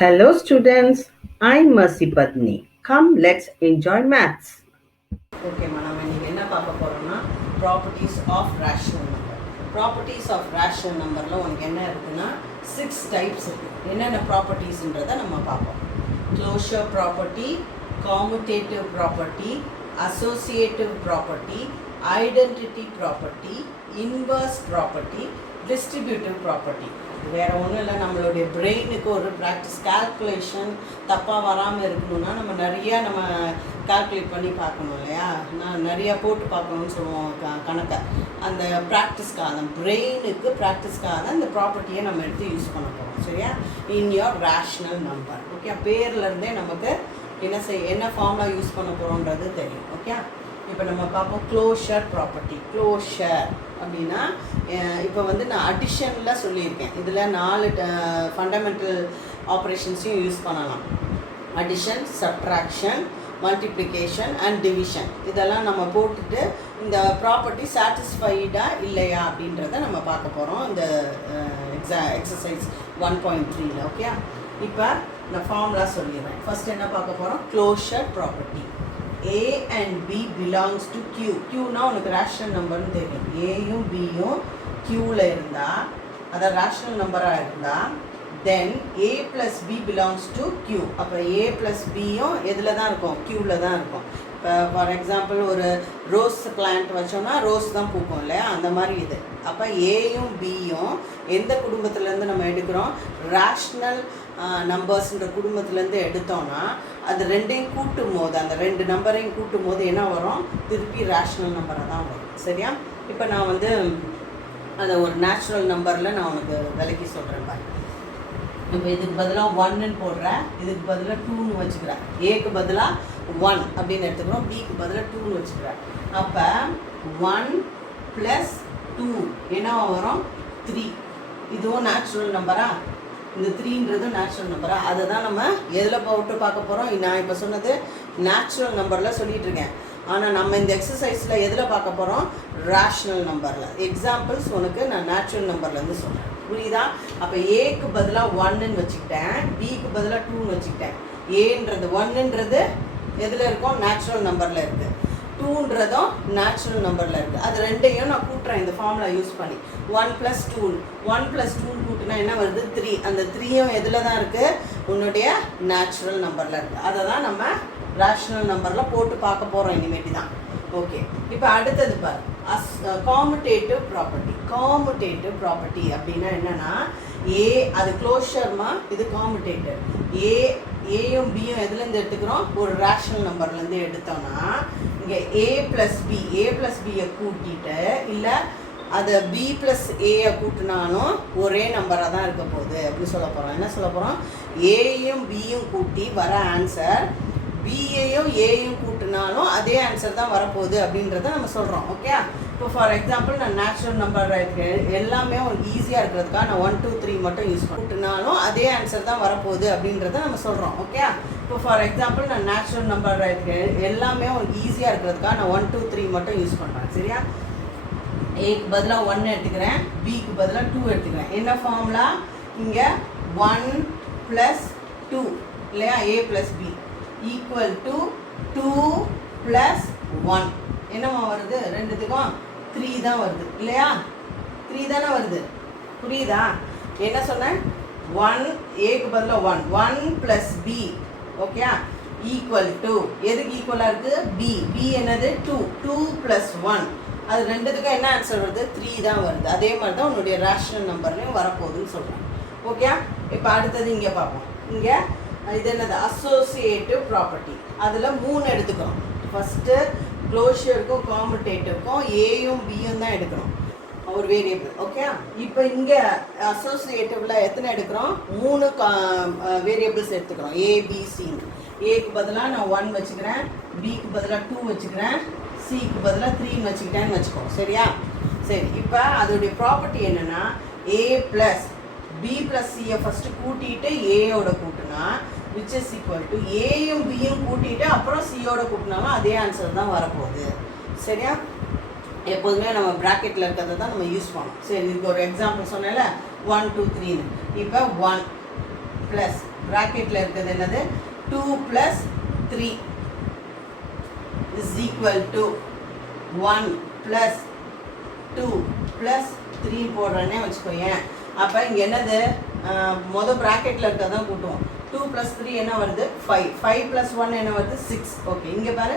Hello students, I'm Mercy Patni. Come, let's enjoy maths. ஓகேம்மா நம்ம இன்றைக்கி என்ன பார்க்க போகிறோம்னா properties of rational number. Properties of rational நம்பரில் உனக்கு என்ன இருக்குன்னா 6 டைப்ஸ் இருக்குது. என்னென்ன ப்ராப்பர்ட்டிஸ்ன்றதை நம்ம பார்ப்போம். Closure property, commutative property, associative property, identity property, inverse property, distributive property. வேறு ஒன்றும் இல்லை, நம்மளுடைய பிரெயினுக்கு ஒரு ப்ராக்டிஸ் கால்குலேஷன் தப்பாக வராமல் இருக்கணும்னா நம்ம கால்குலேட் பண்ணி பார்க்கணும் இல்லையா. நான் நிறையா போட்டு பார்க்கணும்னு சொல்லுவோம் கணக்கை. அந்த ப்ராக்டிஸ்க்காக தான், பிரெயினுக்கு ப்ராக்டிஸ்க்காக தான் இந்த ப்ராப்பர்ட்டியை நம்ம எடுத்து யூஸ் பண்ண போகிறோம். சரியா? In your rational number. Okay, பேர்லேருந்தே நமக்கு என்ன ஃபார்முலா யூஸ் பண்ண போகிறோன்றது தெரியும். ஓகே, இப்போ நம்ம பார்ப்போம் க்ளோஷர் ப்ராப்பர்ட்டி. க்ளோஷர் அப்படின்னா இப்போ நான் அடிஷனில் சொல்லியிருக்கேன். இதில் 4 ஃபண்டமெண்டல் ஆப்ரேஷன்ஸையும் யூஸ் பண்ணலாம். Addition, subtraction, multiplication and division. இதெல்லாம் நம்ம போட்டுட்டு இந்த ப்ராப்பர்ட்டி சாட்டிஸ்ஃபைடாக இல்லையா அப்படின்றத நம்ம பார்க்க போகிறோம் இந்த எக்ஸசைஸ் 1.3ல். ஓகே, இப்போ இந்த ஃபார்முலா சொல்லிடுறேன். ஃபஸ்ட் என்ன பார்க்க போகிறோம்? Closure property. A and B belongs to Q. Qனா உனக்கு ரேஷனல் நம்பர்னு தெரியும். ஏயும் பியும் Qவில் இருந்தால், அதை ரேஷனல் நம்பராக இருந்தால், தென் A plus B belongs to Q. அப்போ A plus Bயும் எதில் தான் இருக்கும்? Qவில் தான் இருக்கும். இப்போ ஃபார் எக்ஸாம்பிள் ஒரு ரோஸ் பிளான்ட் வச்சோன்னா ரோஸ் தான் பூக்கும் இல்லையா, அந்த மாதிரி இது. அப்போ ஏயும் பியும் எந்த குடும்பத்துலேருந்து நம்ம எடுக்கிறோம்? ரேஷ்னல் நம்பர்ஸ்ன்ற குடும்பத்துலேருந்து எடுத்தோன்னா அது ரெண்டையும் கூட்டும் போது, அந்த 2 நம்பரையும் கூட்டும் போது என்ன வரும்? திருப்பி ரேஷ்னல் நம்பராக தான் வரும். சரியா? இப்போ நான் அதை ஒரு நேச்சுரல் நம்பரில் நான் உனக்கு விலைக்கு சொல்கிறேன் பாரு. இப்போ இதுக்கு பதிலாக 1ன்னு போடுறேன், இதுக்கு பதிலாக 2ன்னு வச்சுக்கிறேன். ஏக்கு பதிலாக 1 அப்படின்னு எடுத்துக்கிறோம், பிக்கு பதிலாக 2ன்னு வச்சுக்கிறேன். அப்போ 1 + 2 என்ன வரும்? 3. இதுவும் நேச்சுரல் நம்பரா? இந்த 3ன்றது நேச்சுரல் நம்பரா? அதை தான் நம்ம எதில் போட்டு பார்க்க போகிறோம். நான் இப்போ சொன்னது நேச்சுரல் நம்பரில் சொல்லிகிட்டு இருக்கேன். ஆனால் நம்ம இந்த எக்ஸசைஸில் எதில் பார்க்க போகிறோம்? ரேஷ்னல் நம்பரில். எக்ஸாம்பிள்ஸ் உனக்கு நான் நேச்சுரல் நம்பர்லேருந்து சொல்கிறேன். புரியுதா? அப்போ ஏக்கு பதிலாக 1ன்னு வச்சுக்கிட்டேன், பிக்கு பதிலாக 2ன்னு வச்சுக்கிட்டேன். ஏன்றது 1ன்றது எதில் இருக்கும்? நேச்சுரல் நம்பரில் இருக்குது. 2ன்றதும் நேச்சுரல் நம்பரில் இருக்குது. அது ரெண்டையும் நான் கூட்டுறேன் இந்த ஃபார்முலா யூஸ் பண்ணி. 1 + 2, 1 + 2 கூட்டினா என்ன வருது? 3. அந்த 3யும் எதில் தான் இருக்குது? உன்னுடைய நேச்சுரல் நம்பரில் இருக்குது. அதை தான் நம்ம ரேஷ்னல் நம்பரில் போட்டு பார்க்க போகிறோம் இனிமேட்டு தான். ஓகே, இப்போ அடுத்தது பாரு, காமுடேட்டிவ் ப்ராப்பர்ட்டி. காமுடேட்டிவ் ப்ராப்பர்ட்டி அப்படின்னா என்னென்னா, அது க்ளோஷர்மா, இது காமுடேட்டிவ். ஏயும் பியும் எதுலேருந்து எடுத்துக்கிறோம்? ஒரு ரேஷ்னல் நம்பர்லேருந்து எடுத்தோன்னா, இங்கே A + B, A + Bயை கூட்டிட்டு இல்லை அதை B + Aயை கூட்டினாலும் ஒரே நம்பராக தான் இருக்க போகுது அப்படின்னு சொல்ல போகிறோம். என்ன சொல்ல போகிறோம்? ஏயும் பியும் கூட்டி வர ஆன்சர் பியையும் ஏயும் கூட்டினாலும் அதே ஆன்சர் தான் வரப்போகுது அப்படின்றத நம்ம சொல்கிறோம். ஓகே, இப்போ ஃபார் எக்ஸாம்பிள் நான் நேச்சுரல் நம்பர் எல்லாமே ஈஸியாக இருக்கிறதுக்காக நான் 1 2 3 மட்டும் யூஸ் கூட்டினாலும் அதே ஆன்சர் தான் வரப்போகுது அப்படின்றத நம்ம சொல்கிறோம். ஓகே, இப்போ ஃபார் எக்ஸாம்பிள் நான் நேச்சுரல் நம்பர் எல்லாமே ஈஸியாக இருக்கிறதுக்காக நான் 1 2 3 மட்டும் யூஸ் பண்ணுறேன். சரியா? ஏக்கு பதிலாக 1 எடுத்துக்கிறேன், பிக்கு பதிலாக 2 எடுத்துக்கிறேன். என்ன ஃபார்முலா? இங்கே 1 + 2 இல்லையா? A + B ஈக்குவல் டு 2 + 1 என்னம்மா வருது? ரெண்டுத்துக்கும் 3 தான் வருது இல்லையா? 3 தானே வருது. புரியுதா? என்ன சொன்னேன்? 1 ஏக்கு பதிலாக 1 + B. ஓகே, ஈக்குவல் டு எதுக்கு ஈக்குவலாக இருக்குது? B என்னது? 2 + 1. அது ரெண்டுத்துக்கும் என்ன ஆன்சர் வருது? 3 தான் வருது. அதே மாதிரி தான் உன்னுடைய ரேஷ்னல் நம்பர்லையும் வரப்போகுதுன்னு சொல்கிறேன். ஓகே, இப்போ அடுத்தது இங்கே பார்ப்போம். இங்கே இது என்னது? Associative property. அதில் 3 எடுத்துக்கிறோம். ஃபஸ்ட்டு க்ளோஷருக்கும் காமுடேட்டிவ்க்கும் ஏயும் பியும் தான் எடுக்கிறோம், ஒரு வேரியபிள். ஓகே, இப்போ இங்கே அசோசியேட்டிவில் எத்தனை எடுக்கிறோம்? 3 வேரியபிள்ஸ் எடுத்துக்கிறோம், ABC. ஏக்கு பதிலாக நான் 1 வச்சுக்கிறேன், பிக்கு பதிலாக 2 வச்சுக்கிறேன், சிக்கு பதிலாக 3ன்னு வச்சுக்கிட்டேன்னு வச்சுக்கோ. சரியா? சரி, இப்போ அதோடைய ப்ராப்பர்ட்டி என்னென்னா, A + B + Cயை ஃபஸ்ட்டு கூட்டிகிட்டு ஏயோட கூட்டினா which is equal to ஏயும் பியும் கூட்டிகிட்டு அப்புறம் சியோட கூட்டினாலும் அதே ஆன்சர் தான் வரப்போகுது. சரியா? எப்போதுமே நம்ம ப்ராக்கெட்டில் இருக்கிறத தான் நம்ம யூஸ் பண்ணோம். சரி, இதுக்கு ஒரு எக்ஸாம்பிள் சொன்னேன்ல, 1 2 3ன்னு. இப்போ 1 + ப்ராக்கெட்டில் இருக்கிறது என்னது 2 + 3 is equal to 1 + 2 + 3 போடுறேன்னே வச்சுக்கோயேன். அப்போ இங்கே என்னது மொதல் ப்ராக்கெட்டில் இருக்கிறது தான் கூட்டுவோம். 2 + 3 என்ன வருது 5, 5 + 1 என்ன வருது 6. ஓகே, இங்கே பாரு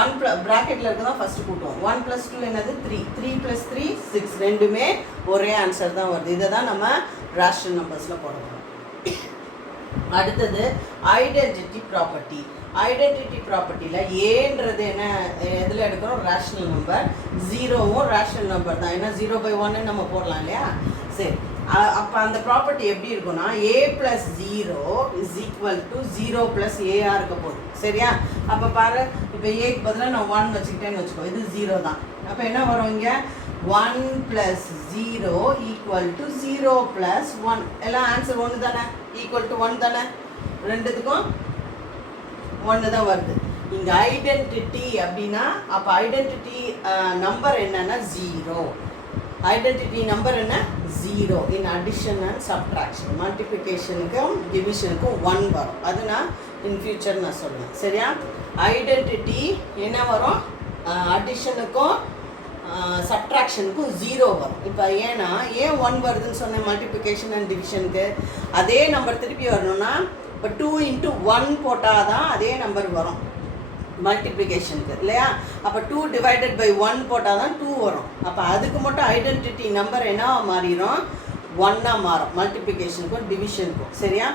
1 ப்ராக்கெட்டில் இருக்க தான் ஃபஸ்ட்டு கூட்டுவோம். 1 + 2 என்னது 3, 3 + 3 6, ரெண்டுமே ஒரே ஆன்சர் தான் வருது. இதை தான் நம்ம ரேஷனல் நம்பர்ஸில் போட போகிறோம். அடுத்தது ஐடென்டிட்டி ப்ராப்பர்ட்டி. ஐடென்டிட்டி ப்ராப்பர்ட்டியில் ஏன்றது என்ன எதில் எடுக்கிறோம், ரேஷனல் நம்பர். 0வும் ரேஷனல் நம்பர் தான், ஏன்னா 0/1 நம்ம போடலாம் இல்லையா. சரி, அப்போ அந்த ப்ராப்பர்ட்டி எப்படி இருக்குன்னா a + 0 is equal to 0 + a இருக்க போகுது. சரியா? அப்போ பாரு, இப்போ ஏக்கு பதிலாக நான் 1 வச்சுக்கிட்டேன்னு வச்சுக்கோ, இது 0 தான். அப்போ என்ன வரும் இங்கே 1 + 0 = 0 + 1. எல்லாம் ஆன்சர் 1 தானே, ஈக்குவல் டு 1 தானே, ரெண்டுத்துக்கும் 1 தான் வருது. இங்கே ஐடென்டிட்டி அப்படின்னா அப்போ ஐடென்டிட்டி நம்பர் என்னன்னா 0. ஐடென்டிட்டி நம்பர் என்ன 0. இன் அடிஷன் அண்ட் சப்ட்ராக்ஷன், மல்டிப்ளிகேஷனுக்கும் டிவிஷனுக்கும் 1 வரும். அது நான் இன் ஃபியூச்சர் நான் சொல்லுவேன். சரியா? ஐடென்டிட்டி என்ன வரும், அடிஷனுக்கும் சப்ட்ராக்ஷனுக்கும் 0 வரும். இப்போ ஏன்னா ஏன் 1 வருதுன்னு சொன்னேன் மல்டிப்ளிகேஷன் அண்ட் டிவிஷனுக்கு. அதே நம்பர் திருப்பி வரணும்னா இப்போ 2 × 1 போட்டால் தான் அதே நம்பர் வரும் மல்டிப்ளிகேஷனுக்கு இல்லையா. அப்போ 2 ÷ 1 போட்டால் தான் 2 வரும். அப்போ அதுக்கு மட்டும் ஐடென்டிட்டி நம்பர் என்ன மாறிடும், 1 மாறும் மல்டிப்ளிகேஷனுக்கும் டிவிஷனுக்கும். சரியா?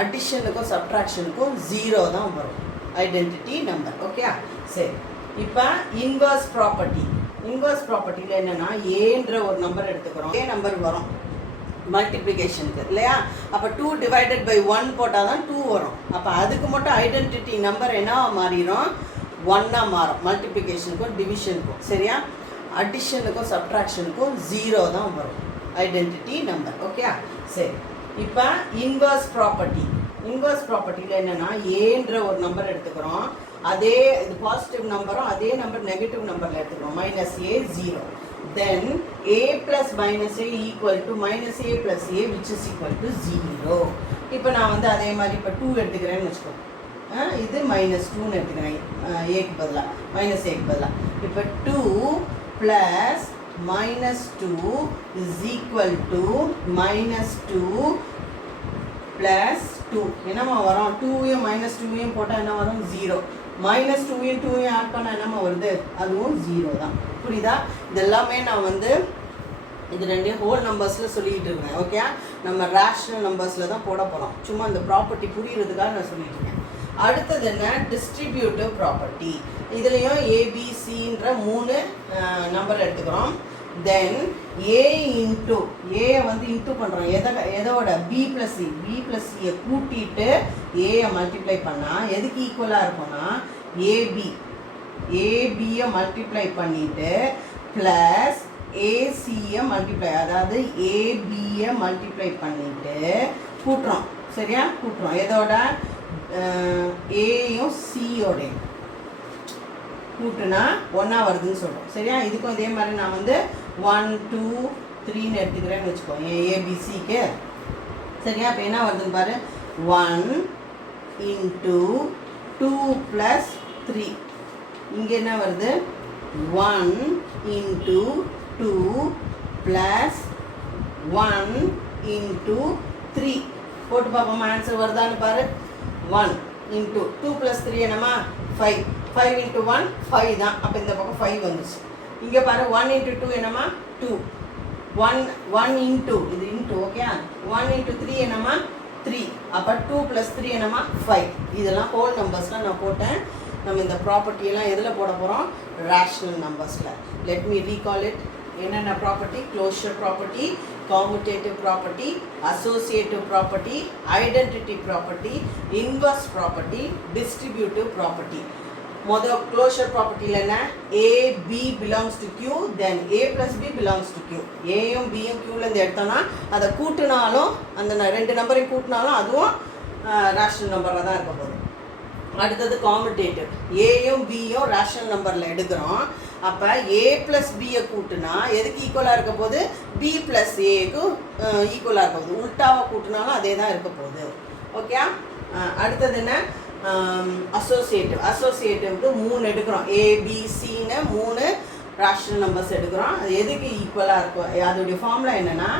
அடிஷனுக்கும் சப்ட்ராக்ஷனுக்கும் 0 தான் வரும் ஐடென்டிட்டி நம்பர். ஓகே, சரி. இப்போ இன்வர்ஸ் ப்ராப்பர்ட்டி. இன்வர்ஸ் ப்ராப்பர்ட்டியில் என்னென்னா ஏன்ற ஒரு நம்பர் எடுத்துக்கிறோம், ஏ நம்பர் வரும் மல்டிப்ளிகேஷனுக்கு இல்லையா. அப்போ 2 ÷ 1 போட்டால் தான் 2 வரும். அப்போ அதுக்கு மட்டும் ஐடென்டிட்டி நம்பர் என்ன மாறிடும், 1 மாறும் மல்டிப்ளிகேஷனுக்கும் டிவிஷனுக்கும். சரியா? அடிஷனுக்கும் சப்ட்ராக்ஷனுக்கும் 0 தான் வரும் ஐடென்டிட்டி நம்பர். ஓகே, சரி. இப்போ இன்வர்ஸ் ப்ராப்பர்ட்டி. இன்வர்ஸ் ப்ராப்பர்ட்டியில் என்னென்னா ஏன்ற ஒரு நம்பர் எடுத்துக்கிறோம், அதே இது பாசிட்டிவ் நம்பரும் அதே நம்பர் நெகட்டிவ் நம்பரில் எடுத்துக்கிறோம், -a 0. Then a + -a equal to -a + a which is equal to 0. இப்போ நான் வந்து அதே மாதிரி இப்போ 2 எடுத்துக்கிறேன்னு வச்சுக்கோ, இது -2ன்னு எடுத்துக்கிறேன் ஏக்கு பதிலாக, -aக்கு பதிலாக. இப்போ 2 + -2 is equal to -2 + 2. என்னம்மா வரும், 2யும் -2யும் போட்டால் என்ன வரும் 0. -2யும் 2யும் ஆட் பண்ணால் என்னம்மா வருது, அதுவும் 0 தான். புரியுதா? இதெல்லாமே நான் வந்து இது ரெண்டையும் ஹோல் நம்பர்ஸில் சொல்லிக்கிட்டு இருக்கேன். ஓகே, நம்ம ரேஷனல் நம்பர்ஸில் தான் போட போகிறோம். சும்மா இந்த ப்ராப்பர்ட்டி புரியுறதுக்காக நான் சொல்லிட்டு இருக்கேன். அடுத்தது என்ன, டிஸ்ட்ரிபியூட்டிவ் ப்ராப்பர்ட்டி. இதுலேயும் ABCன்ற 3 நம்பர் எடுத்துக்கிறோம். தென் a இன்ட்டு ஏயை வந்து இன்ட்டு பண்ணுறோம், எதோட B + C. B + C கூட்டிட்டு ஏயை மல்டிப்ளை பண்ணால் எதுக்கு ஈக்குவலாக இருக்கும்னா ஏபியை மல்டிப்ளை பண்ணிவிட்டு ப்ளஸ் ஏசியை மல்டிப்ளை, அதாவது ஏபியை மல்டிப்ளை பண்ணிவிட்டு கூட்டுறோம். சரியா? கூட்டுறோம் எதோட, ஏயும் சியோடையும் கூட்டுனா 1 வருதுன்னு சொல்கிறோம். சரியா? இதுக்கும் இதே மாதிரி நான் வந்து 1 2 3ன்னு எடுத்துக்கிறேன்னு வச்சுக்கோங்க ஏபிசிக்கு. சரியா? அப்போ என்ன வருதுன்னு பாரு, 1 × 2 + 3. இங்கே என்ன வருது, 1 × 2 + 1 × 3. போட்டு பார்ப்போம் ஆன்சர் வருதான்னு பாரு. 1 × 2 + 3 என்னம்மா 5. 5 × 1 5 தான். அப்போ இந்த பக்கம் 5 வந்துச்சு. இங்கே பாரு 1 × 2 என்னம்மா 2. 1 × இது இன்ட்டு. ஓகே, 1 × 3 என்னம்மா 3. அப்போ 2 + 3 என்னம்மா 5. இதெல்லாம் ஹோல் நம்பர்ஸ்லாம் நான் போட்டேன். நம்ம இந்த ப்ராப்பர்ட்டியெல்லாம் எதில் போட போகிறோம், ரேஷனல் நம்பர்ஸில். Let me recall it. என்னென்ன property, closure property, commutative property, associative property, identity property, inverse property, distributive property. மொதல் க்ளோஷர் ப்ராப்பர்ட்டியில் என்ன, AB belongs to Q, then A + B belongs to Q. ஏயும் பியும் Qலேருந்து எடுத்தோன்னா அதை கூட்டினாலும் அந்த 2 நம்பரையும் கூட்டினாலும் அதுவும் ரேஷனல் நம்பரில் தான் இருக்க போகுது. அடுத்தது காமுடேட்டிவ். ஏயும் பியும் ரேஷனல் நம்பரில் எடுக்கிறோம். அப்போ A + Bயை கூட்டினா எதுக்கு ஈக்குவலாக இருக்க போகுது, B + Aக்கு ஈக்குவலாக இருக்க போகுது. உல்ட்டாவை கூட்டினாலும் அதே தான் இருக்க போகுது. ஓகே. அடுத்தது என்ன, அசோசியேட்டிவ்க்கு 3 எடுக்கிறோம். ஏபிசின்னு 3 ரேஷனல் நம்பர்ஸ் எடுக்கிறோம். அது எதுக்கு ஈக்குவலாக இருக்கும், அதோடைய ஃபார்முலா என்னென்னா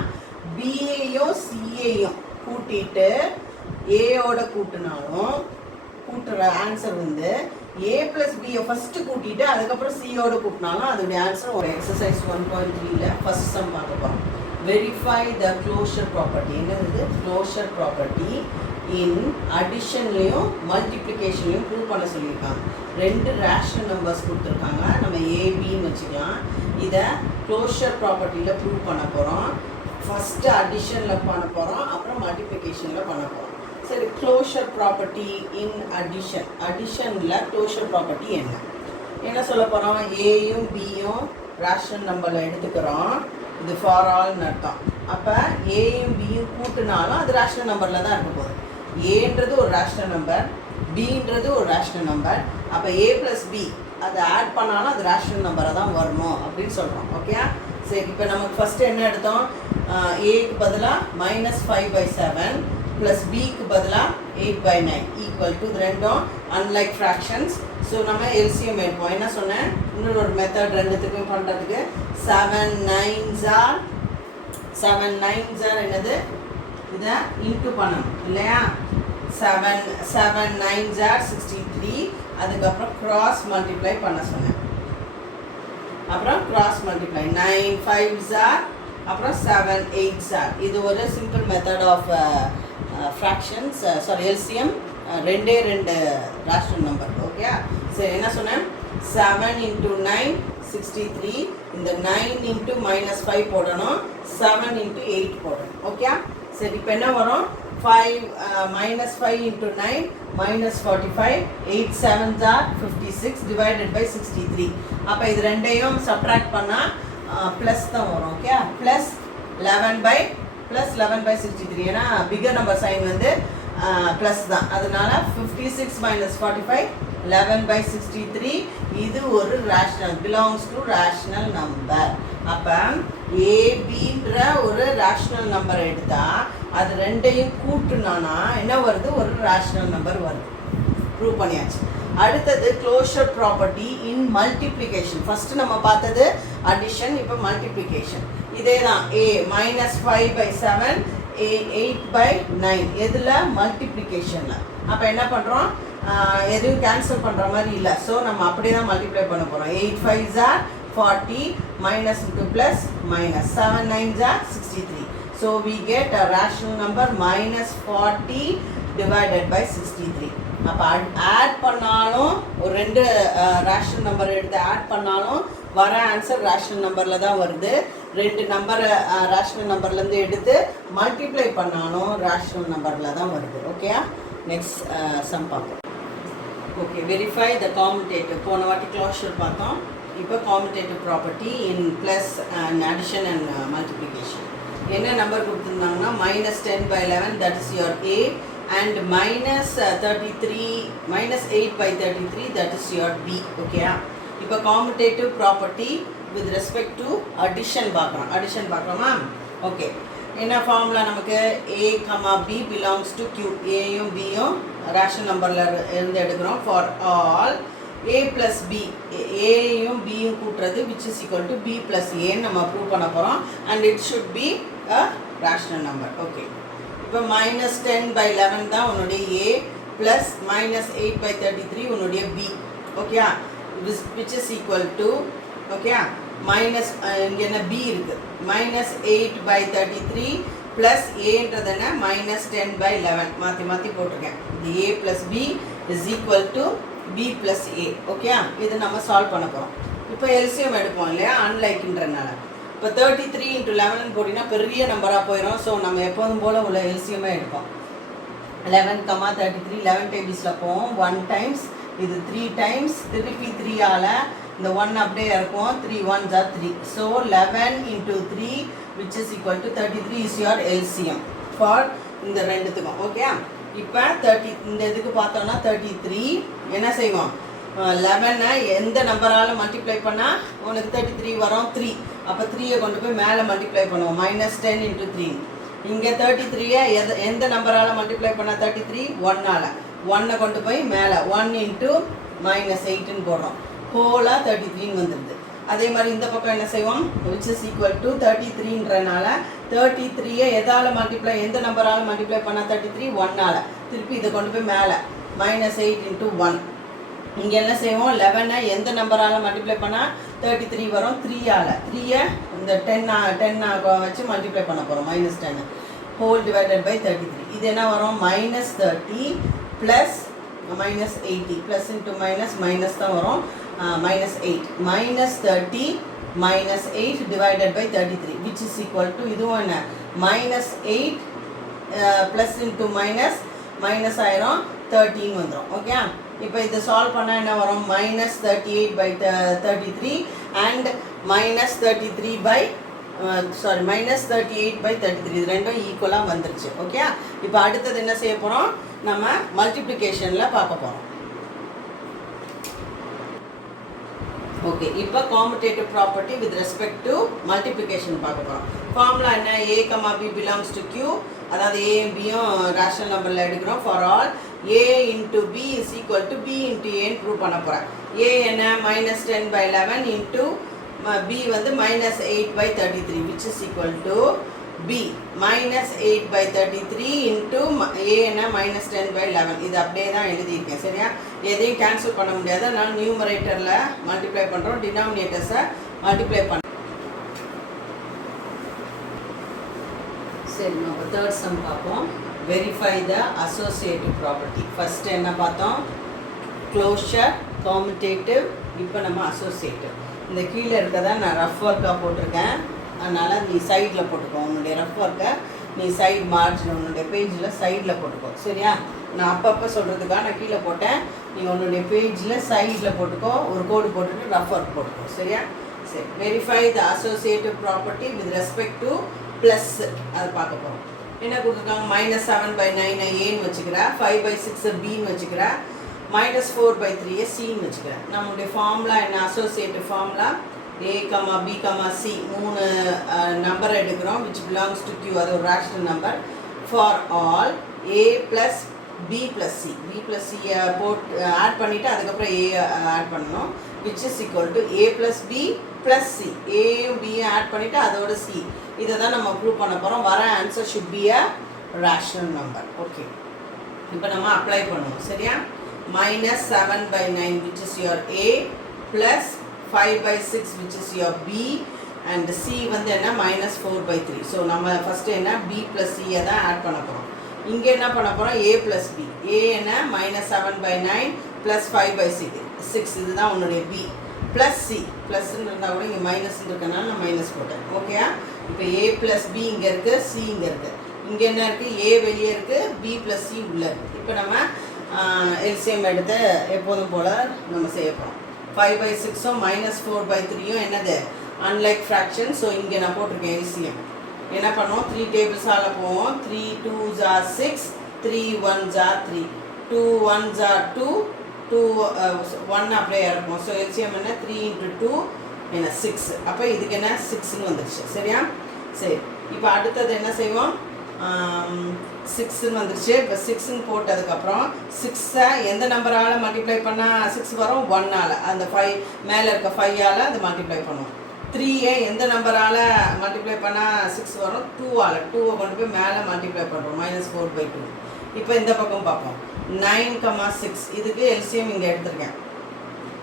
பிஏயும் சிஏயும் கூட்டிட்டு ஏயோட கூட்டினாலும் கூட்டுற ஆன்சர் வந்து ஏ ப்ளஸ் பியை ஃபஸ்ட்டு கூட்டிட்டு அதுக்கப்புறம் சியோட கூட்டினாலும் அதோடைய ஆன்சர் ஒரு எக்ஸசைஸ் 1.3ல ஃபர்ஸ்ட் சம் பார்க்க போகிறோம். வெரிஃபை த க்ளோஷர் ப்ராப்பர்ட்டி. என்னது க்ளோஷர் ப்ராப்பர்ட்டி இன் அடிஷன்லேயும் மல்டிப்ளிகேஷன்லையும் ப்ரூவ் பண்ண சொல்லியிருக்காங்க. 2 ரேஷனல் நம்பர்ஸ் கொடுத்துருக்காங்க, நம்ம ஏபின்னு வச்சுக்கலாம். இதை க்ளோஷர் ப்ராப்பர்ட்டியில் ப்ரூவ் பண்ண போகிறோம். ஃபஸ்ட்டு அடிஷனில் பண்ண போகிறோம், அப்புறம் மல்டிப்ளிகேஷனில் பண்ண போகிறோம். சரி, க்ளோஷர் ப்ராப்பர்ட்டி இன் அடிஷனில் க்ளோஷர் ப்ராப்பர்ட்டி என்ன சொல்ல போகிறோம், ஏயும் பியும் ரேஷனல் நம்பரில் எடுத்துக்கிறோம். இது ஃபார் ஆல்னு அர்த்தம். அப்போ ஏயும் பியும் கூட்டினாலும் அது ரேஷனல் நம்பரில் தான் இருக்க போகுது. ஏன்றது ஒரு ரேஷனல் நம்பர், பின்றது ஒரு ரேஷனல் நம்பர். அப்போ ஏ ப்ளஸ் பி அதை ஆட் பண்ணாலும் அது ரேஷனல் நம்பரை தான் வரணும் அப்படின்னு சொல்கிறோம். ஓகே. சரி, இப்போ நமக்கு ஃபஸ்ட்டு என்ன எடுத்தோம், ஏக்கு பதிலாக -5/7 ப்ளஸ் பிக்கு பதிலாக 8/9 ஈக்குவல் டு இது ரெண்டும் அன்லைக் ஃப்ராக்ஷன்ஸ். ஸோ நம்ம எல்சிஎம் எடுப்போம். என்ன சொன்னேன், இன்னொரு மெத்தட் ரெண்டுத்துக்கும் பண்ணுறதுக்கு 7 9s என்னது, இதை இன்ட்டு பண்ணணும் இல்லையா. 7 9s 63. அதுக்கப்புறம் கிராஸ் மல்டிப்ளை பண்ண சொன்னேன். அப்புறம் கிராஸ் மல்டிப்ளை 9 5s அப்புறம் 7 8s. இது ஒரு simple method of fractions, sorry LCM. 2 rational number. Okay. சரி, என்ன சொன்னேன், 7 × 9 63. இந்த 9 × -5 போடணும், 7 × 8 போடணும். ஓகே. சரி, இப்போ என்ன வரும், -5 × 9 -45. 8 7s 56 டிவைடட் பை 63. அப்போ இது ரெண்டையும் சப்ட்ராக்ட் பண்ணால் ப்ளஸ் தான் வரும். ஓகே. ப்ளஸ் 11/63. ஏன்னா பிகர் நம்பர் சைன் வந்து ப்ளஸ் தான், அதனால 56 - 45 11/63. இது ஒரு rational, belongs to rational number. அப்போ ஏபின்ற ஒரு ரேஷனல் நம்பர் எடுத்தால் அது ரெண்டையும் கூட்டுனானா என்ன வருது, ஒரு ரேஷனல் நம்பர் வருது. ப்ரூவ் பண்ணியாச்சு. அடுத்தது க்ளோஷர் ப்ராப்பர்ட்டி இன் மல்டிப்ளிகேஷன். ஃபஸ்ட்டு நம்ம பார்த்தது அடிஷன், இப்போ மல்டிப்ளிகேஷன். இதே தான், ஏ -5/7 8/9 எதில், மல்டிப்ளிகேஷனில். அப்போ என்ன பண்ணுறோம், எதுவும் கேன்சல் பண்ணுற மாதிரி இல்லை. ஸோ நம்ம அப்படியே தான் மல்டிப்ளை பண்ண போகிறோம். 8 5s 40 minus into plus minus 7 9s 63. So we get a rational number -40 divided by 63. அப்போ ஆட் பண்ணாலும் ஒரு 2 ரேஷனல் நம்பர் எடுத்து ஆட் பண்ணாலும் வர ஆன்சர் ரேஷனல் நம்பரில் தான் வருது. 2 நம்பர் ரேஷனல் நம்பர்லேருந்து எடுத்து மல்டிப்ளை பண்ணாலும் ரேஷனல் நம்பரில் தான் வருது. ஓகே. நெக்ஸ்ட் சம் பார்ப்போம். Okay, verify the commutative. போன வாட்டி க்ளோஷர் பார்த்தோம், இப்போ commutative property in plus and addition and multiplication. என்ன நம்பர் கொடுத்துருந்தாங்கன்னா -10/11 that is your A and -33 -8/33 that is your B. Okay. இப்போ commutative property with respect to addition பார்க்கலாமா. Okay. என்ன formula நமக்கு, A, B belongs to Q. ஏயும் பியும் rational நம்பரில் இருந்து எடுக்கிறோம். For all A plus B, ஏயும் பியும் கூட்டுறது which is equal to B plus A நம்ம ப்ரூவ் பண்ண போகிறோம். and it should be a rational number. Okay. இப்போ -10/11 தான் உன்னுடைய A ப்ளஸ் -8/33 உன்னுடைய B. Okay. which is equal to, okay, minus இங்கே என்ன B இருக்குது, -8/33 ப்ளஸ் ஏன்றது என்ன -10/11 மாற்றி போட்டிருக்கேன். இது A plus B is equal to B plus A. Okay. இது நம்ம சால்வ் பண்ண போகிறோம். இப்போ எல்சிஎம் எடுப்போம் இல்லையா, அன்லைக்குன்றனால. இப்போ 33 × 11 போட்டிங்கன்னா பெரிய நம்பராக போயிடும். ஸோ நம்ம எப்போதும் போல் உள்ள எல்சிஎம்மே எடுப்போம். 11, 33 11 டேபிள்ஸில் போவோம். 1 டைம்ஸ், இது 3 டைம்ஸ், திருப்பி 3ஆல் இந்த 1 அப்படியே இருக்கும். 3 1s 3. So 11 × 3 which is equal to 33 is your LCM for இந்த ரெண்டுத்துக்கும். ஓகே. இப்போ 30 இந்த இதுக்கு பார்த்தோன்னா 33 என்ன செய்வோம், 11 எந்த நம்பரால் மல்டிப்ளை பண்ணால் உனக்கு 33 வரும், 3. அப்போ 3ஐ கொண்டு போய் மேலே மல்டிப்ளை பண்ணுவோம். -10 × 3 இங்கே 33 எந்த நம்பரால் மல்டிப்ளை பண்ணால் 33 1ஆல் 1 கொண்டு போய் மேலே 1 இன்ட்டு -8ன்னு போடுறோம். ஹோலாக 33 வந்துடுது. அதே மாதிரி இந்த பக்கம் என்ன செய்வோம், விச் இஸ் ஈக்குவல் டு 33ன்றனால 33 எதால் மல்டிப்ளை, எந்த நம்பரால் மல்டிப்ளை பண்ணால் 33 1ஆல், திருப்பி இதை கொண்டு போய் மேலே -8 இன்ட்டு 1. இங்கே என்ன செய்வோம், 11 எந்த நம்பரால் மல்டிப்ளை பண்ணால் 33 வரும், 3ஆல், 3 இந்த 10 வச்சு மல்டிப்ளை பண்ண போகிறோம், -10 ஹோல் டிவைடட் பை 33. இது என்ன வரும், -30 ப்ளஸ் -80, ப்ளஸ் இன்ட்டு மைனஸ் தான் வரும், -8 -30 -8 divided by 33 which is equal to இதுவும் என்ன -8 ப்ளஸ் இன்ட்டு மைனஸ் ஆயிரும் 13 வந்துடும். ஓகே, இப்போ இதை சால்வ் பண்ணால் என்ன வரும், -38 by 33 and -33 by -38 by 33 இது ரெண்டும் ஈக்குவலாக வந்துருச்சு. ஓகே, இப்போ அடுத்தது என்ன செய்ய போகிறோம், நம்ம மல்டிப்ளிகேஷனில் பார்க்க போகிறோம். ஓகே, இப்போ competitive property with respect to multiplication பார்க்க போகிறோம். ஃபார்முலா என்ன, a, b belongs to q, அதாவது a பியும் ரேஷனல் நம்பரில் எடுக்கிறோம். For all a into b is equal to b into a prove பண்ண போகிறேன். a என்ன -10/11 into b வந்து -8/33 which is equal to b -8/33 into a என்ன -10/11. இது அப்படியே தான் எழுதியிருக்கேன். சரியா, எதையும் கேன்சல் பண்ண முடியாது. நான் நியூமரேட்டரில் மல்டிப்ளை பண்ணுறோம், டினாமினேட்டர்ஸை மல்டிப்ளை பண்ணுறோம். சரி, நம்ம தேர்ட் சம் பார்ப்போம். வெரிஃபை த அசோசியேட்டிவ் ப்ராப்பர்ட்டி. ஃபஸ்ட்டு என்ன பார்த்தோம், க்ளோஷர், காம்படேட்டிவ். இப்போ நம்ம அசோசியேட்டிவ். இந்த கீழே இருக்கதை நான் ரஃப் ஒர்க்காக போட்டிருக்கேன், அதனால் நீ சைடில் போட்டுக்கோ. உன்னுடைய ரஃப் ஒர்க்கை நீ சைடு மார்ஜின் உன்னுடைய பேஜில் சைடில் போட்டுக்கோ. சரியா, நான் அப்பப்போ சொல்கிறதுக்காக நான் கீழே போட்டேன், நீ உன்னுடைய பேஜில் சைடில் போட்டுக்கோ, ஒரு கோடு போட்டுட்டு ரஃப் ஒர்க் போட்டுக்கோ. சரியா, சரி. Verify the associative property with respect to plus, அதை பார்க்க போகிறோம். என்ன கொடுத்துருக்காங்க, -7/9 ஏன்னு வச்சுக்கிறேன், 5/6 பின்னு வச்சுக்கிறேன், -4/3 சின்னு வச்சுக்கிறேன். நம்மளுடைய ஃபார்முலா என்ன, associative formula a, b, c 3 number எடுக்கிறோம் which belongs to q, அது ஒரு rational number. For all a plus b plus c, b plus c போட்டு ஆட் பண்ணிவிட்டு அதுக்கப்புறம் a ஆட் பண்ணணும், which is equal to a plus b plus c. a b add பண்ணிவிட்டு அதோட c. இதை தான் நம்ம ப்ரூவ் பண்ண போகிறோம். வர answer should be a rational number. Okay, இப்போ நம்ம அப்ளை பண்ணுவோம். சரியா, -7/9 which is your a plus 5/6 which is your b and c வந்து என்ன -4/3. ஸோ நம்ம ஃபஸ்ட்டு என்ன b plus c தான் ஆட் பண்ண போகிறோம். இங்கே என்ன பண்ண போகிறோம், a plus b. a என்ன -7/9 plus 5/6, இதுதான் உன்னுடைய b plus c. ப்ளஸ்ன்னு இருந்தால் கூட இங்கே மைனஸ்ன்னு இருக்கனால நான் மைனஸ் போட்டேன். ஓகே, இப்போ a plus b இங்கே இருக்குது, c இங்கே இருக்குது. இங்கே என்ன இருக்குது, a வெளியே இருக்குது, b plus c உள்ளே இருக்குது. இப்போ நம்ம எல்சிஎம் எடுத்து எப்போதும் போல் நம்ம செய்ய போகிறோம். 5/6ம் -4/3யும் என்னது, அன்லைக் ஃப்ராக்ஷன். ஸோ இங்கே நான் போட்டிருக்கேன் எல்சிஎம். என்ன பண்ணுவோம், 3 டேபிள்ஸால் போவோம். 3 2s are 6, 3 1s are 3, 2 1s are 2, 2 1 அப்படியே இறக்குவோம். ஸோ எல்சிஎம் என்ன, 3 × 2 என்ன 6. அப்போ இதுக்கு என்ன 6ன்னு வந்துடுச்சு. சரியா, சரி. இப்போ அடுத்தது என்ன செய்வோம், 6ன்னு வந்துருச்சு. இப்போ 6ன்னு போட்டதுக்கப்புறம் 6ஐ எந்த நம்பரால் மல்டிப்ளை பண்ணால் 6 வரும், 1ஆல், அந்த 5 மேலே இருக்க 5ஆல் அது மல்டிப்ளை பண்ணுவோம். 3ஐ எந்த நம்பரால் மல்டிப்ளை பண்ணால் 6 வரும், 2ஆல், 2ஐ கொண்டு போய் மேலே மல்டிப்ளை பண்ணுறோம், -4/2. இப்போ இந்த பக்கம் பார்ப்போம், 9, 6 இதுக்கு எல்சிஎம் இங்கே எடுத்துருக்கேன்.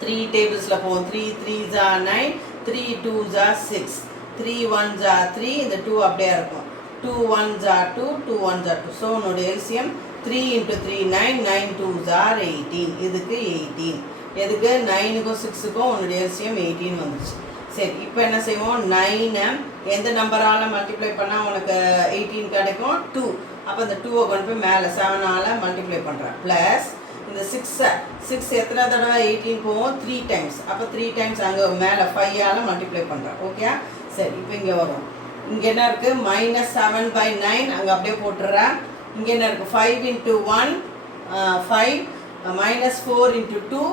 3 டேபிள்ஸில் போவோம். 3 3s are 9, 3 2s are 6, 3 1s are 3, இந்த 2 அப்படியே இருக்கும். 2 1s are 2, 2 1s are 2. So உன்னோட எல்சிஎம் 3 × 3 9, 9 2s are 18. இதுக்கு 18. எதுக்கு, 9க்கும் 6க்கும் உன்னுடைய எல்சிஎம் 18 வந்துடுச்சு. சரி, இப்போ என்ன செய்வோம், 9 எந்த நம்பரால் மல்டிப்ளை பண்ணால் உனக்கு 18 கிடைக்கும், 2. அப்போ இந்த 2ஐ கொண்டு போய் மேலே 7ஆல் மல்டிப்ளை பண்ணுறேன். ப்ளஸ் இந்த 6 எத்தனை தடவை 18 போவோம், 3 டைம்ஸ். அப்போ 3 டைம்ஸ் அங்கே மேலே 5ஆல் மல்டிப்ளை பண்ணுறேன். ஓகே, சரி. இப்போ இங்கே வரும், இங்கே என்ன இருக்குது, -7/9 அங்கே அப்படியே போட்டுடுறேன். இங்கே என்ன இருக்குது, 5 × 1 5, -4 × 2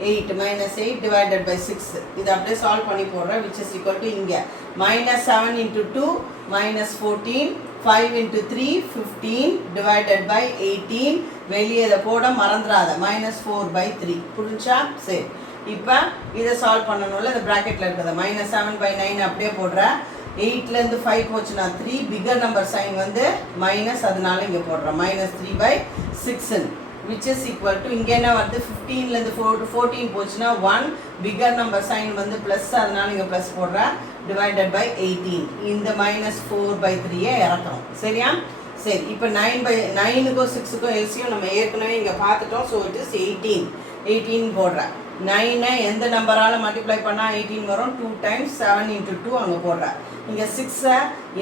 8 minus 8 divided by 6 இது அப்படியே சால்வ் பண்ணி போடுறேன் which is equal to இங்கே minus 7 into 2 minus 14 5 into 3 15 divided by 18 வெளியே இதை போட மறந்துடாத minus 4 by 3 புரிஞ்சா சரி இப்போ இதை சால்வ் பண்ணணும்ல இந்த ப்ராக்கெட்டில் இருக்கிறத minus 7 by 9 அப்படியே போடுறேன் 8லேருந்து 5 போச்சுன்னா 3 பிகர் நம்பர் சைன் வந்து மைனஸ் அதனால இங்கே போடுறேன் minus 3 by 6 which is equal to இங்கே என்ன வருது 15லேருந்து 14 போச்சுன்னா 1 பிகர் நம்பர் சைன் வந்து ப்ளஸ் அதனால இங்கே ப்ளஸ் போடுறேன் டிவைடட் பை 18 இந்த minus 4 by 3 இறக்கணும் சரியா சரி இப்போ 9க்கும் 6க்கும் எல்சியும் நம்ம ஏற்கனவே இங்கே பார்த்துட்டோம் ஸோ இட் இஸ் 18 போடுறேன் 9 எந்த நம்பரால் மல்டிப்ளை பண்ணால் 18 வரும் 2 times 7 into 2 அங்கே போடுறேன் இங்கே 6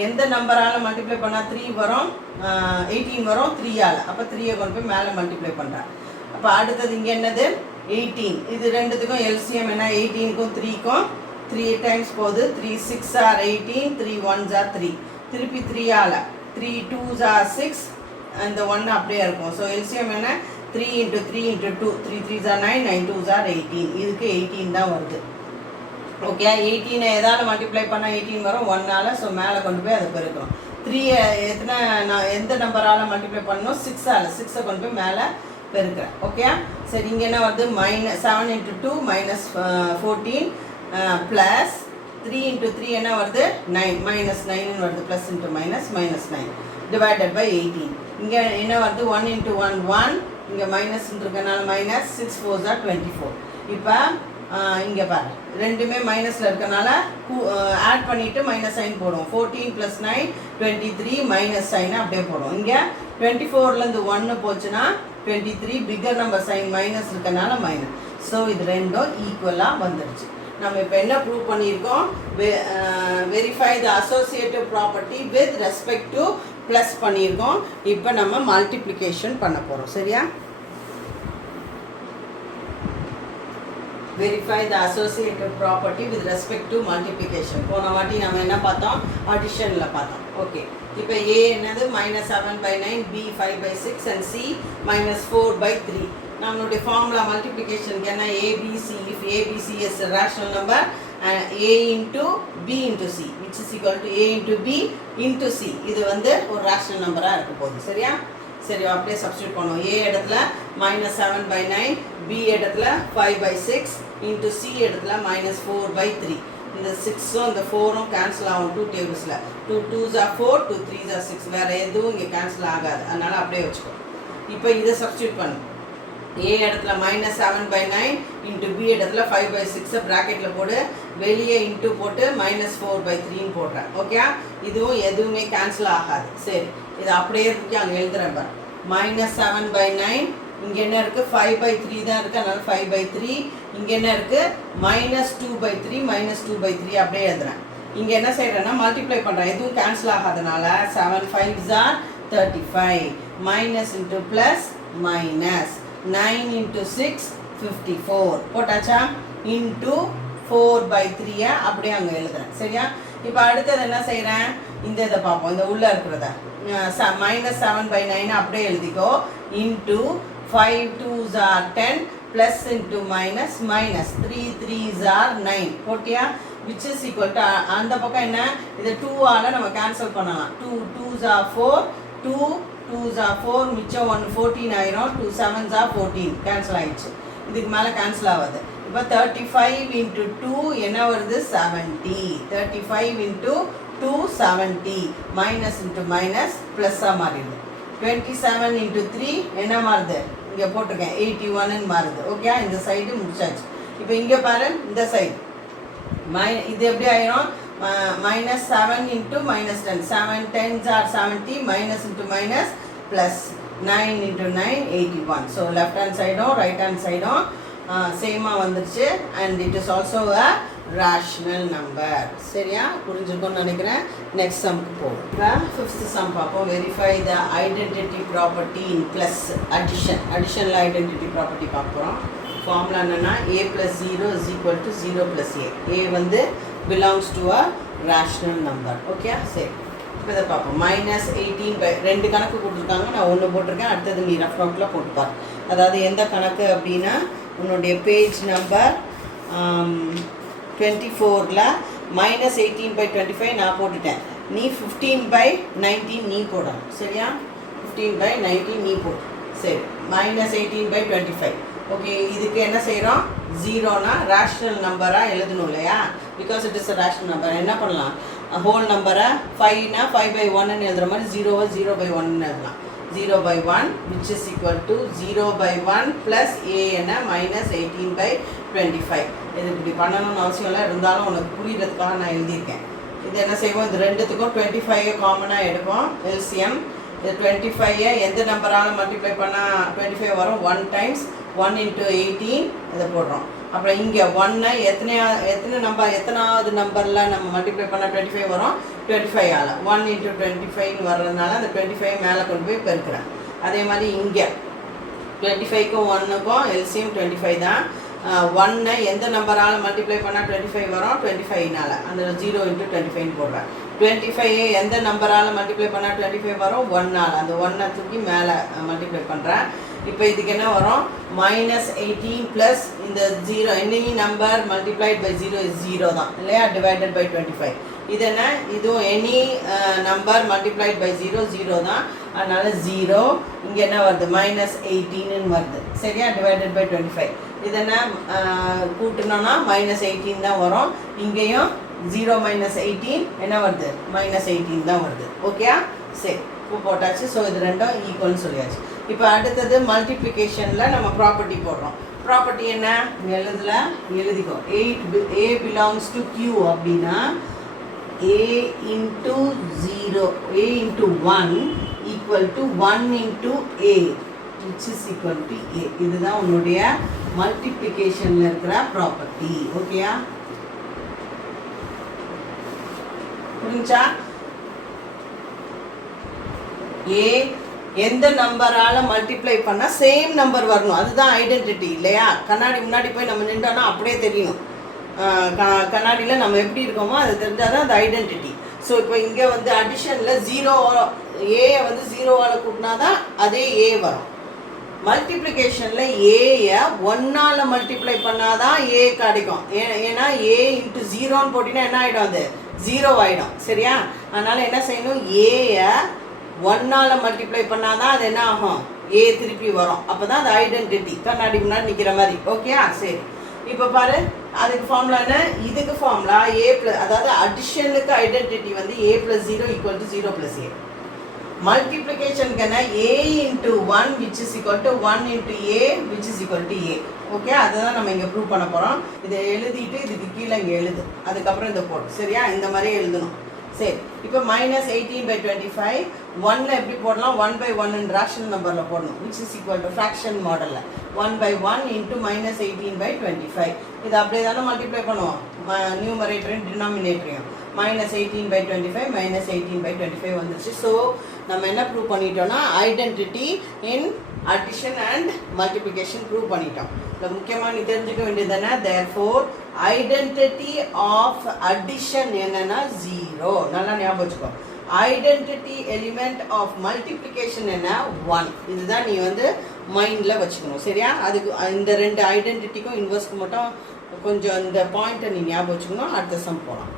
எந்த நம்பரால் மல்டிப்ளை பண்ணால் 3 வரும் 18 வரும் 3ஆல் அப்போ 3ஐ கொண்டு போய் மேலே மல்டிப்ளை பண்ணுறேன் அப்போ அடுத்தது இங்கே என்னது 18 இது ரெண்டுத்துக்கும் எல்சிஎம் என்ன 18க்கும் 3க்கும் 3 times போகுது 3 6 are 18 3 1s are 3 திருப்பி 3ஆல் 3 2s are 6 அந்த 1 அப்படியே இருக்கும் ஸோ எல்சிஎம் என்ன 3 into 3 into 2 3 3s are 9 9 2s are 18 இதுக்கு 18 தான் வருது ஓகே 18 எதாவது மல்டிப்ளை பண்ணால் 18 வரும் 1ஆல் ஸோ மேலே கொண்டு போய் அதை பெருக்கணும் 3 எத்தனை நான் எந்த நம்பரால் மல்டிப்ளை பண்ணணும் 6ஆல் 6ஐ கொண்டு போய் மேலே பெருக்கிறேன் ஓகே சரி இங்கே என்ன வருது -7 into 2 minus 14 plus 3 into 3 என்ன வருது 9 minus 9 வருது plus into minus minus 9 divided by 18 இங்கே என்ன வருது 1 into 1 1 இங்கே மைனஸ் இருக்கனால மைனஸ் 6 4s are 24 இப்போ இங்கே பாரு ரெண்டுமே மைனஸில் இருக்கனால ஆட் பண்ணிவிட்டு மைனஸ் சைன் போடுவோம் 14 + 9 23 மைனஸ் சைனை அப்படியே போடுவோம் இங்கே 24லேருந்து 1 போச்சுன்னா 23 பிகர் நம்பர் சைன் மைனஸ் இருக்கனால மைனஸ் ஸோ இது ரெண்டும் ஈக்குவலாக வந்துடுச்சு நம்ம இப்போ என்ன ப்ரூவ் பண்ணியிருக்கோம் verify the associative property with respect to plus பண்ணியிருக்கோம் இப்போ நம்ம மல்டிப்ளிகேஷன் பண்ண போகிறோம் சரியா verify the associative property with respect to multiplication போன வாட்டி நம்ம என்ன பார்த்தோம் அடிஷனில் பார்த்தோம் ஓகே இப்போ ஏ என்னது -7 by 9 B 5 by 6 and C -4 by 3 நம்மளுடைய ஃபார்முலா மல்டிப்ளிகேஷனுக்கு என்ன ABC if ABC is rational number a into b into c which is equal to a into b into c இது வந்து ஒரு ரேஷனல் நம்பராக இருக்க போகுது சரியா சரி அப்படியே சப்ஸ்டியூட் பண்ணுவோம் a இடத்துல -7 by 9 b இடத்துல 5 by 6 into c இடத்துல -4 by 3 இந்த 6ம் இந்த 4ம் கேன்சல் ஆகும் 2 டேபிள்ஸில் 2 2s are 4 2 3s are 6 வேறு எதுவும் இங்கே கேன்சல் ஆகாது அதனால் அப்படியே வச்சுக்கோ இப்போ இதை சப்ஸ்டியூட் பண்ணு a இடத்துல -7 by 9 into b இடத்துல 5 by 6 ப்ராக்கெட்டில் போடு வெளியே இன்ட்டு போட்டு -4 by 3 போடுறேன் ஓகே இதுவும் எதுவுமே கேன்சல் ஆகாது சரி இது அப்படியே இருக்கு அங்கே எழுதுறேன் பாரு -7 by 9 இங்கே என்ன இருக்குது 5 by 3 தான் இருக்குது அதனால் 5 by 3 இங்கே என்ன இருக்குது -2 by 3 -2 by 3 அப்படியே எழுதுறேன் இங்கே என்ன செய்கிறேன்னா மல்டிப்ளை பண்ணுறேன் எதுவும் கேன்சல் ஆகாதனால 7 5s are 35 minus into plus minus 9 into 6 54 போட்டாச்சா into 4 by 3 அப்படியே அங்கே எழுதுறேன் சரியா இப்போ அடுத்தது என்ன செய்கிறேன் இந்த இதை பார்ப்போம் இந்த உள்ளே இருக்கிறத -7 by 9 அப்படியே எழுதிக்கோ into 5 2s are 10 plus into minus minus 3 3s are 9 போட்டியா which is equal to அந்த பக்கம் என்ன இதை 2ஆல் நம்ம கேன்சல் பண்ணலாம் 2 2s are 4 2 2s are 4 மிச்சம் 1 14 ஆயிரும் 2 7s are 14 கேன்சல் ஆயிடுச்சு இதுக்கு மேலே கேன்சல் ஆகாது இப்போ 35 into 2 என்ன வருது 70 35 into 2 70 மைனஸ் into மைனஸ் ப்ளஸ்ஸாக மாறிடுது 27 into 3 என்ன மாறுது இங்கே போட்டிருக்கேன் 81ன்னு மாறுது ஓகே இந்த சைடு முடிச்சாச்சு இப்போ இங்கே பாரு இந்த சைடு இது எப்படி ஆயிரும் -7 into -10 7 10s are 70 minus into minus plus 9 into 9 81 so left hand side right hand side சேமாக வந்துருச்சு and it is also a rational number சரியா புரிஞ்சுக்கணும்னு நினைக்கிறேன் நெக்ஸ்ட் சம்க்கு போவோம் இப்போ 5th சம் பார்ப்போம் verify the identity property in plus அடிஷனில் identity property பார்க்குறோம் ஃபார்முலா என்னென்னா a plus 0 is equal to 0 plus a வந்து belongs to a rational number okay சரி இப்போ இதை பார்ப்போம் -18 by 2 கணக்கு கொடுத்துருக்காங்க நான் ஒன்று போட்டிருக்கேன் அடுத்தது நீ ரஃப் நோட்டில் போட்டுப்பார் அதாவது எந்த கணக்கு அப்படின்னா உன்னுடைய பேஜ் நம்பர் 24ல் -18/25 நான் போட்டுட்டேன். நீ 15/19 நீ போடணும். சரியா? 15/19 நீ போடு. சரி, -18/25. ஓகே, இதுக்கு என்ன செய்கிறோம்? 0னா ரேஷ்னல் நம்பராக எழுதணும் இல்லையா? Because it is a rational number. என்ன பண்ணலாம்? ஹோல் நம்பரை 5னா 5/1ன்னு எழுதுகிற மாதிரி 0வை 0/1ன்னு எழுதலாம். 0/1 which is equal to 0/1 plus a என்ன -18/25. இது இப்படி பண்ணணும்னு அவசியம் இல்லை, இருந்தாலும் உனக்கு புரியுறதுக்காக நான் எழுதியிருக்கேன். இது என்ன செய்வோம்? இது ரெண்டுத்துக்கும் 25 காமனாக எடுப்போம் எல்சிஎம். இது 25 எந்த நம்பரால் மல்டிப்ளை பண்ணால் 25 வரும்? 1 டைம்ஸ் 1 × 18 இதை போடுறோம். அப்புறம் இங்கே 1 எத்தனாவது நம்பரில் நம்ம மல்டிப்ளை பண்ணால் 25 வரும்? 25 ஆல் 1 × 25 வர்றதுனால அந்த 25 மேலே கொண்டு போய் பெருக்கிறேன். அதே மாதிரி இங்கே 25க்கும் 1க்கும் எல்சிஎம் 25 தான். 1 எந்த நம்பரால் மல்டிப்ளை பண்ணால் 25 வரும்? 25னால அந்த 0 × 25 போடுறேன். 25 எந்த நம்பரால் மல்டிப்ளை பண்ணால் 25 வரும்? 1னால் அந்த 1 தூக்கி மேலே மல்டிப்ளை பண்ணுறேன். இப்போ இதுக்கு என்ன வரும்? -18 ப்ளஸ் இந்த 0 any number multiplied by 0 is 0 தான் இல்லையா? Divided by 25. இது என்ன? இதுவும் எனி நம்பர் மல்டிப்ளைட் பை 0 தான். அதனால் 0 இங்கே என்ன வருது? -18ன்னு வருது. சரியா? Divided by 25. இது என்ன கூட்டினோன்னா -18 தான் வரும். இங்கேயும் 0 -18 என்ன வருது? -18 தான் வருது. ஓகேயா? சரி, இப்போ போட்டாச்சு. ஸோ இது ரெண்டும் ஈக்குவல்னு சொல்லியாச்சு. இப்போ அடுத்தது மல்டிப்ளிகேஷனில் நம்ம ப்ராப்பர்ட்டி போடுறோம். ப்ராப்பர்ட்டி என்ன? எழுதிக்கோ. A belongs to Q அப்படின்னா A × 1 equal to 1 × A which is equal to A. இதுதான் உன்னுடைய மல்டிப்ளிகேஷனில் இருக்கிற ப்ராப்பர்ட்டி. ஓகேயா? புரிஞ்சா? A எந்த நம்பரால் மல்டிப்ளை பண்ணால் சேம் நம்பர் வரணும், அதுதான் ஐடென்டிட்டி இல்லையா? கண்ணாடி முன்னாடி போய் நம்ம நின்றோன்னா அப்படியே தெரியணும். கண்ணாடியில் நம்ம எப்படி இருக்கோமோ அது தெரிஞ்சால் தான் அது ஐடென்டிட்டி. ஸோ இப்போ இங்கே வந்து அடிஷனில் 0 ஏயை வந்து 0வால் கூட்டினா தான் அதே ஏ வரும். மல்டிப்ளிகேஷனில் ஏயை 1ஆல் மல்டிப்ளை பண்ணால் தான் ஏ கிடைக்கும். ஏன்னா A × 0ன்னு போட்டிங்கன்னா என்ன ஆகிடும்? அது 0 ஆகிடும். சரியா? அதனால் என்ன செய்யணும்? ஏயை 1ஆல் மல்டிப்ளை பண்ணால் தான் அது என்ன ஆகும்? ஏ திருப்பி வரும். அப்போ தான் அது ஐடென்டிட்டி. கண்ணாடி முன்னாடி நிற்கிற மாதிரி. ஓகேயா? சரி, இப்போ பாரு, அதுக்கு ஃபார்முலா என்ன? இதுக்கு ஃபார்முலா A +, அதாவது அடிஷனுக்கு ஐடென்டிட்டி வந்து A + 0 = 0 + A. மல்டிப்ளிகேஷனுக்கு என்ன? A × 1 which is equal to 1 × A which is equal to A. Okay, அதை தான் நம்ம இங்கே ப்ரூவ் பண்ண போகிறோம். இதை எழுதிட்டு இதுக்கு கீழே இங்கே எழுது, அதுக்கப்புறம் இதை போடு. சரியா? இந்த மாதிரி எழுதணும். சரி, இப்போ -18/25 1ல் எப்படி போடலாம்? 1/1 ரேஷனல் நம்பரில் போடணும். which is equal to fraction மாடலில் 1/1 × -18/25. இது அப்படியே தானே மல்டிப்ளை பண்ணுவோம், நியூமரேட்டரையும் டினாமினேட்டரையும். -18/25 -18/25 வந்துச்சு. ஸோ நம்ம என்ன ப்ரூவ் பண்ணிட்டோம்னா identity in addition and multiplication prove பண்ணிட்டோம். இல்லை முக்கியமாக நீ தெரிஞ்சுக்க வேண்டியது என்ன? தேர்ஃபோர் ஐடென்டிட்டி ஆஃப் அடிஷன் என்னன்னா 0. நல்லா ஞாபகம் வச்சுக்கோ. ஐடென்டிட்டி எலிமெண்ட் ஆஃப் மல்டிப்ளிகேஷன் என்ன? 1. இதுதான் நீ வந்து மைண்டில் வச்சுக்கணும். சரியா? அதுக்கு இந்த ரெண்டு ஐடென்டிட்டிக்கும் இன்வெர்ஸ்க்கு மட்டும் கொஞ்சம் இந்த பாயிண்ட்டை நீ ஞாபகம் வச்சுக்கணும். அடுத்த சம் போகலாம்.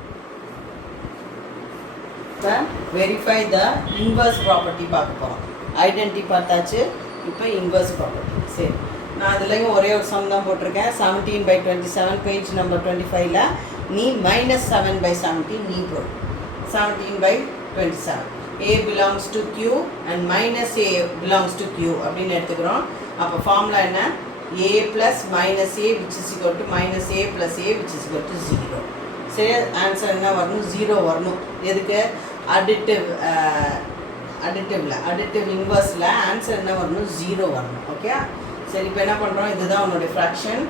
இப்போ வெரிஃபை த இன்வெர்ஸ் ப்ராப்பர்ட்டி பார்க்க போகிறோம். ஐடென்டிட்டி பார்த்தாச்சு, இப்போ இன்வெர்ஸ் ப்ராப்பர்ட்டி. சரி, நான் அதுலேயும் ஒரே ஒரு சம் தான் போட்டிருக்கேன். 17/27 பேஜ் நம்பர் 25ல் நீ -7/17 நீ போடு. 17/27 A belongs to Q and -A belongs to Q அப்படின்னு எடுத்துக்கிறோம். அப்போ ஃபார்முலா என்ன? A + -A which is equal to -A + A which is equal to 0. சரி, ஆன்சர் என்ன வரணும்? 0 வரணும். எதுக்கு? அடிட்டிவ் இன்வர்ஸில் ஆன்சர் என்ன வரணும்? 0 வரணும். ஓகே, சரி, இப்போ என்ன பண்ணுறோம்? இதுதான் உன்னுடைய ஃப்ராக்ஷன்.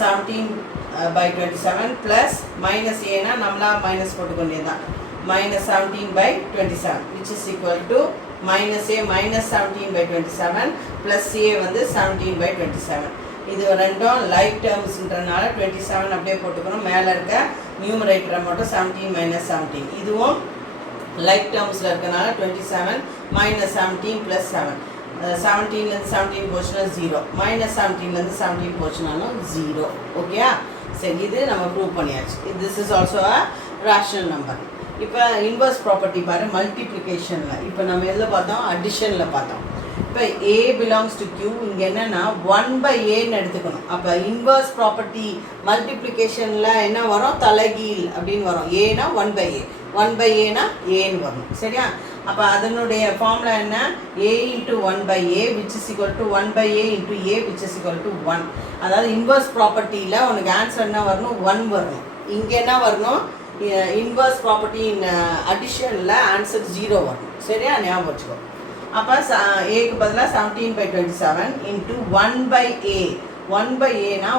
17/27 ப்ளஸ் -Aனா நம்மளா மைனஸ் போட்டுக்கொண்டே தான். -17/27 which is equal to -A -17/27 plus A வந்து 17/27. இது ரெண்டும் லைக் டேர்ம்ஸ்ன்றனால 27 அப்படியே போட்டுக்கணும். மேலே இருக்க நியூமரேட்டரை மட்டும் 17 - 17. இதுவும் லைக் டேர்ம்ஸில் இருக்கனால 27 - 17 + 7. 17லேருந்து 17 போச்சுன்னா 0, மைனஸ் 17லேருந்து 17 போச்சுனாலும் 0. ஓகேயா? சரி, இது நம்ம ப்ரூவ் பண்ணியாச்சு. This is also a rational number. இப்போ இன்வர்ஸ் ப்ராப்பர்ட்டி பாரு, மல்டிப்ளிகேஷனில். இப்போ நம்ம எதில் பார்த்தோம்? அடிஷனில் பார்த்தோம். இப்போ ஏ பிலாங்ஸ் டு கியூ. இங்கே என்னென்னா 1/aன்னு எடுத்துக்கணும். அப்போ இன்வர்ஸ் ப்ராப்பர்ட்டி மல்டிப்ளிகேஷனில் என்ன வரும்? தலைகீழ் அப்படின்னு வரும். ஏனா 1/a, 1/aனா ஏன்னு வரணும். சரியா? அப்போ அதனுடைய ஃபார்முலா என்ன? a into 1/a which is equal to 1/a into a which is equal to 1. அதாவது இன்வர்ஸ் ப்ராப்பர்ட்டியில் உனக்கு ஆன்சர் என்ன வரணும்? 1 வரணும். இங்கே என்ன வரணும்? இன்வர்ஸ் ப்ராப்பர்ட்டி இன் அடிஷனில் ஆன்சர் 0 வரணும். சரியா? ஞாபகம் வச்சுக்கோ. அப்போ ஏக்கு பதிலாக 17/27 இன்ட்டு 1/a. 1/aனா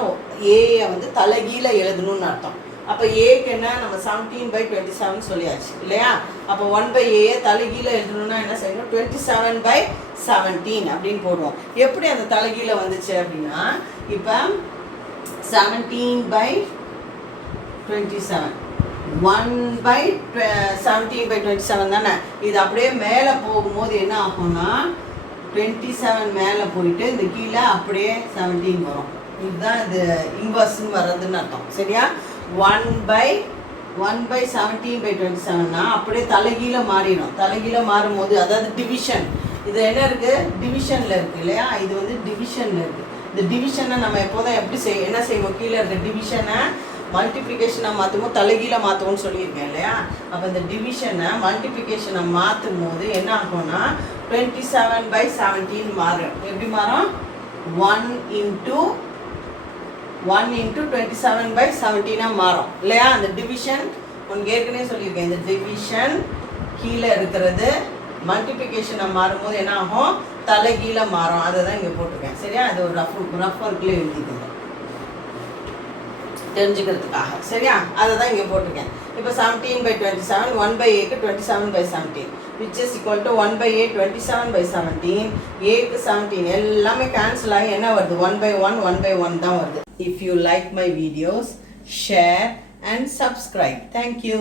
ஏயை வந்து தலைகீழ எழுதணும்னு அர்த்தம். அப்போ ஏக்கு என்ன? நம்ம 17/27 சொல்லியாச்சு இல்லையா? அப்போ 1/a தலைகீழ எழுதணும்னா என்ன செய்யணும்? 27/17 அப்படின்னு போடுவோம். எப்படி அந்த தலைகீழ வந்துச்சு அப்படின்னா, இப்போ 17/27 1/17/27 தானே. இது அப்படியே மேலே போகும்போது என்ன ஆகும்னா 27 மேலே போயிட்டு இந்த கீழே அப்படியே 17 வரும். இதுதான் இது இன்வர்ஸ்ன்னு வர்றதுன்னு அர்த்தம். சரியா? 1/17/27னா அப்படியே தலைகீழ மாறிடும். தலைகீழ மாறும்போது அதாவது டிவிஷன். இது என்ன இருக்குது? டிவிஷனில் இருக்குது இல்லையா? இது வந்து டிவிஷனில் இருக்குது. இந்த டிவிஷனை நம்ம எப்போதும் எப்படி என்ன செய்வோம்? கீழே இருக்க டிவிஷனை மல்டிப்ளிகேஷனை மாற்றும்போது தலைகீழ மாற்றுவோம்னு சொல்லியிருக்கேன் இல்லையா? அப்போ இந்த டிவிஷனை மல்டிப்ளிகேஷனை மாற்றும் போது என்ன ஆகும்னா 27/17 மாறும். எப்படி மாறும்? 1 இன்ட்டு 27/17 மாறும் இல்லையா? அந்த டிவிஷன் உனக்கு ஏற்கனவே சொல்லியிருக்கேன். இந்த டிவிஷன் கீழே இருக்கிறது மல்டிப்ளிகேஷனை மாறும்போது என்ன ஆகும்? தலைகீழ மாறும். அதை தான் இங்கே போட்டிருக்கேன். சரியா? அது ஒரு ரஃப் ஒர்க்கில் எழுதிக்கோங்க தெரிஞ்சுக்கிறதுக்காக. சரியா? அதை தான் இங்கே போட்டிருக்கேன். இப்போ 17/27 1/aக்கு 27/17 which is equal to 1/a 27/17, aக்கு 17 எல்லாமே கேன்சல் ஆகி என்ன வருது? 1/1 1/1 தான் வருது. If you like my videos, share and subscribe. Thank you.